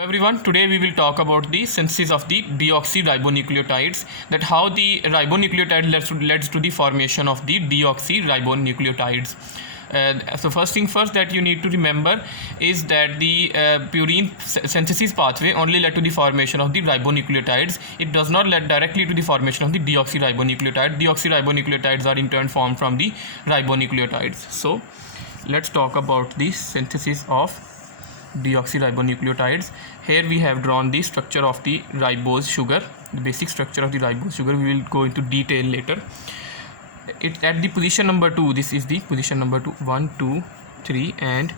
Everyone, today we will talk about the synthesis of the deoxyribonucleotides, that how the ribonucleotide leads to the formation of the deoxyribonucleotides. So first thing first that you need to remember is that the purine synthesis pathway only led to the formation of the ribonucleotides. It does not lead directly to the formation of the deoxyribonucleotide. Deoxyribonucleotides are in turn formed from the ribonucleotides. So let's talk about the synthesis of deoxyribonucleotides. Here we have drawn the structure of the ribose sugar, the basic structure of the ribose sugar. We will go into detail later. It at the position number 2, this is the position number 2, 1 2 3 and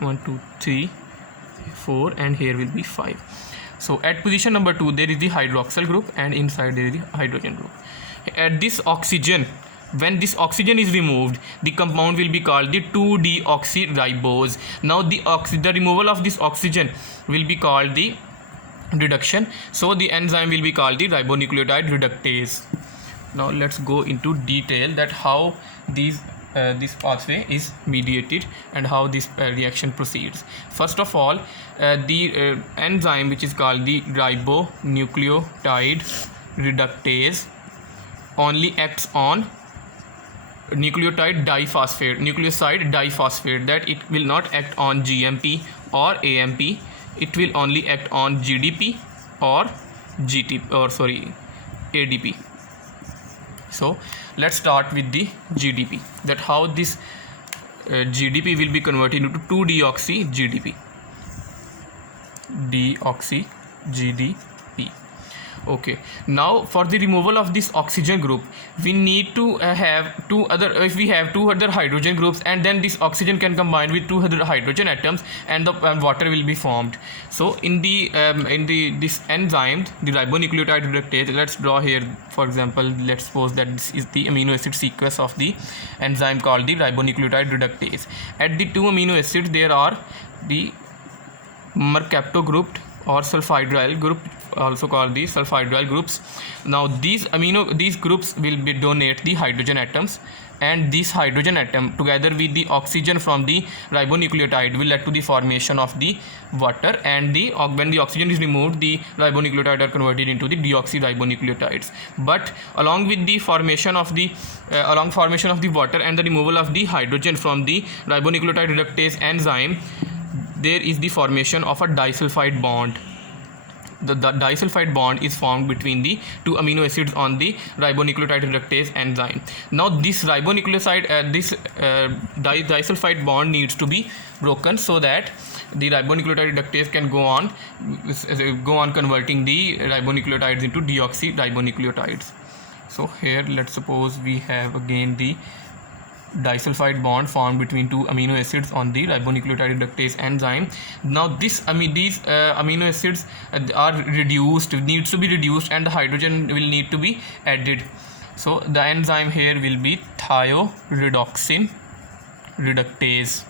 1 2 3 4, and here will be 5. So at position number 2 there is the hydroxyl group, and inside there is the hydrogen group. At this oxygen, when this oxygen is removed, the compound will be called the 2-deoxyribose. Now the removal of this oxygen will be called the reduction. So the enzyme will be called the ribonucleotide reductase. Now let's go into detail that how this pathway is mediated and how this reaction proceeds. First of all, the enzyme which is called the ribonucleotide reductase only acts on nucleoside diphosphate, that it will not act on GMP or AMP. It will only act on GDP or ADP. So let's start with the GDP, that how this GDP will be converted into 2-deoxy-GDP. Deoxy-GDP. Okay, now for the removal of this oxygen group, we need to have if we have two other hydrogen groups, and then this oxygen can combine with two other hydrogen atoms, and the water will be formed. So in this enzyme, the ribonucleotide reductase, let's draw here, for example, let's suppose that this is the amino acid sequence of the enzyme called the ribonucleotide reductase. At the two amino acids there are the mercapto group or sulfhydryl group, also called the sulfhydryl groups. Now these groups will donate the hydrogen atoms, and this hydrogen atom together with the oxygen from the ribonucleotide will lead to the formation of the water, and when the oxygen is removed, the ribonucleotides are converted into the deoxyribonucleotides. But along with the formation of the water and the removal of the hydrogen from the ribonucleotide reductase enzyme, there is the formation of a disulfide bond. The disulfide bond is formed between the two amino acids on the ribonucleotide reductase enzyme. Now this disulfide bond needs to be broken so that the ribonucleotide reductase can go on converting the ribonucleotides into deoxyribonucleotides. So here let's suppose we have again the disulfide bond formed between two amino acids on the ribonucleotide reductase enzyme. Now these amino acids needs to be reduced, and the hydrogen will need to be added. So the enzyme here will be thioredoxin reductase.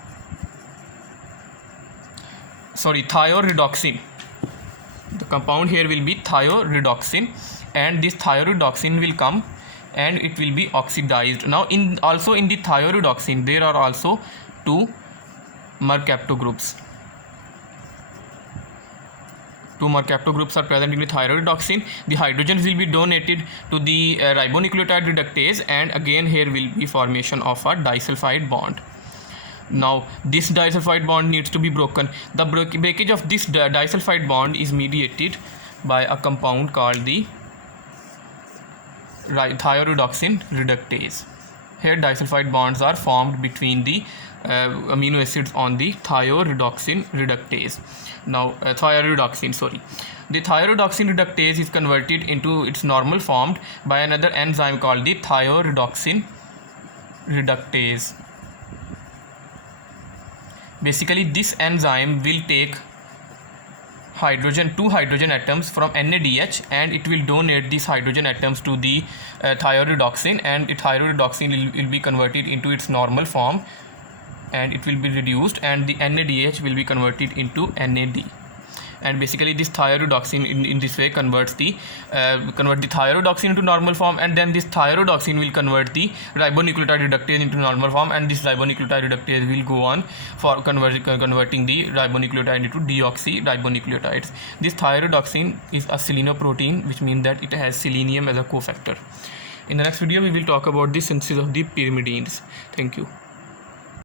Thioredoxin. The compound here will be thioredoxin, and this thioredoxin will come and it will be oxidized. Now in the thioredoxin there are also two mercapto groups. Two mercapto groups are present in the thioredoxin. The hydrogens will be donated to the ribonucleotide reductase, and again here will be formation of a disulfide bond. Now this disulfide bond needs to be broken. The breakage of this disulfide bond is mediated by a compound called the thioredoxin reductase. Here disulfide bonds are formed between the amino acids on the thioredoxin reductase. Now the thioredoxin reductase is converted into its normal form by another enzyme called the thioredoxin reductase. Basically this enzyme will take two hydrogen atoms from NADH, and it will donate these hydrogen atoms to the thioredoxin, and thioredoxin will be converted into its normal form, and it will be reduced, and the NADH will be converted into NAD. and basically this thioredoxin in this way convert the thioredoxin into normal form, and then this thioredoxin will convert the ribonucleotide reductase into normal form, and this ribonucleotide reductase will go on for converting the ribonucleotide into deoxyribonucleotides. This thioredoxin is a selenoprotein, which means that it has selenium as a cofactor. In the next video we will talk about the synthesis of the pyrimidines. Thank you.